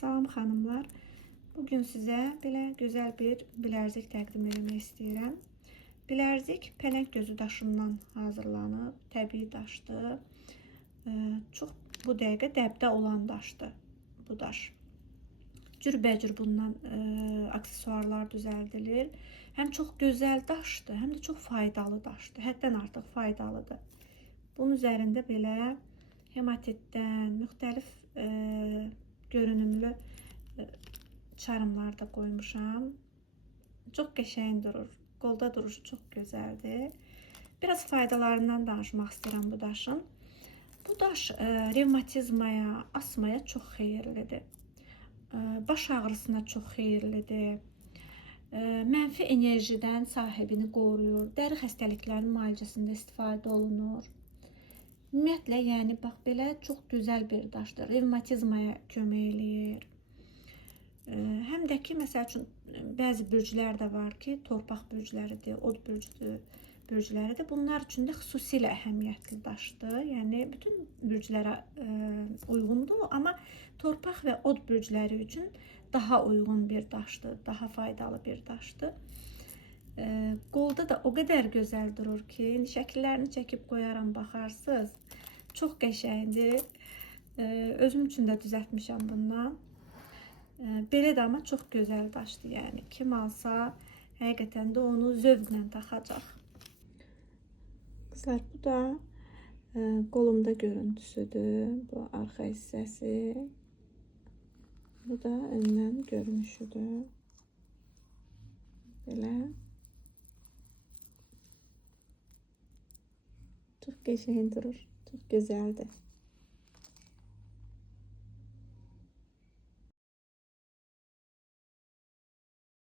Salam xanımlar. Bugün sizə belə gözəl bir bilərzik təqdim etmək istəyirəm. Bilərzik pələng gözü daşından hazırlanıb. Təbii daşdır. Çox bu dəqiqə dəbdə olan daşdır bu daş. Cürbəcür bundan aksesuarlar düzəldilir. Həm çox gözəl daşdır, həm də çox faydalı daşdır. Həddən artıq faydalıdır. Bunun üzərində belə hematitdən müxtəlif görünümlü çarımlar da qoymuşam. Çox qəşəng durur. Qolda duruşu çox gözəldir. Biraz faydalarından danışmaq istəyirəm bu daşın. Bu daş revmatizmaya, asmaya çox xeyirlidir. Baş ağrısına çox xeyirlidir. Mənfi enerjidən sahibini qoruyur. Dəri xəstəliklərinin müalicəsində istifadə olunur. Ümumiyyətlə, yəni bax belə çox gözəl bir daşdır. Revmatizmaya kömək eləyir. Həm də ki, məsəl üçün bəzi bürclər də var ki, torpaq bürcləridir, od bürcləridir. Bunlar üçün də xüsusilə əhəmiyyətli daşdır. Yəni bütün bürclərə uyğundur, amma torpaq və od bürcləri üçün daha uyğun bir daşdır, daha faydalı bir daşdır. Qolda da o qədər gözəl durur ki, şəkillərini çəkib qoyaram, baxarsınız. Çox qəşəngdir. Özüm üçün də düzəltmişəm bundan. Belə də amma çox gözəl daşdır. Yəni kim alsa həqiqətən də onu zövqlə taxacaq. Qızlar, bu da qolumda görüntüsüdür. Bu arxa hissəsi. Bu da öndən görünüşüdür. Belə. Çox qəşəng durur. Çox gözəldir.